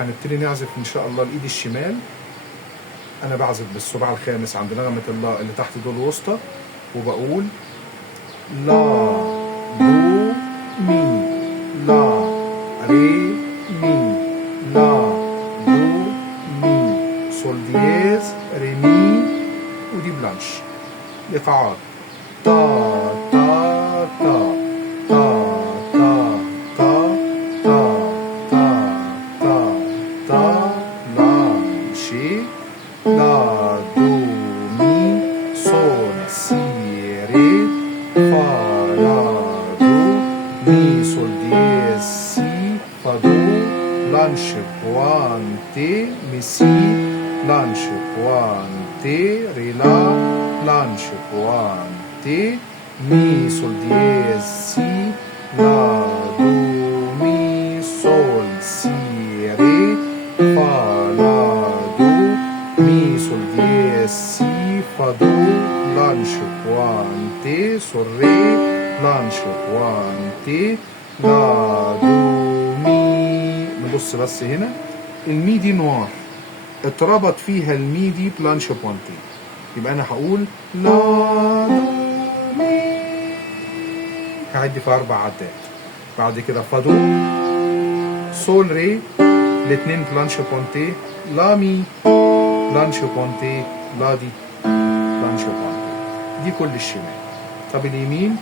هنبتدي نعزف ان شاء الله الايد الشمال. انا بعزف بالصباع الخامس عند نغمة اللا اللي تحت دول الوسطى، وبقول لا دو مي لا ري مي لا دو مي سول دييز ري مي، ودي بلانش ايقاعات تا تا تا تا تا تا تا تا تا لانشي لا دو مي سول سي ري فا لا دو مي سول دييز سي فا دو لانش بوانتي مي سي لانش بوانتي ري لا لانش بوانتي مي سول دييز سي لا دو مي سول سي ري فا لا دو مي سول دييز سي فا دو لانش بوانتي سول ري لانش بوانتي لا دو مي. نبص بس هنا المي دي نوار اتربط فيها المي دي بلانش بوانتي، يبقى انا هقول لا دو مي، هعدي في 4 عدات. بعد كده فا دو سول ري الاتنين بلانش بوانتي، لا مي بلانش بوانتي، لا دي بلانش بوانتي. دي كل الشمال. طب اليمين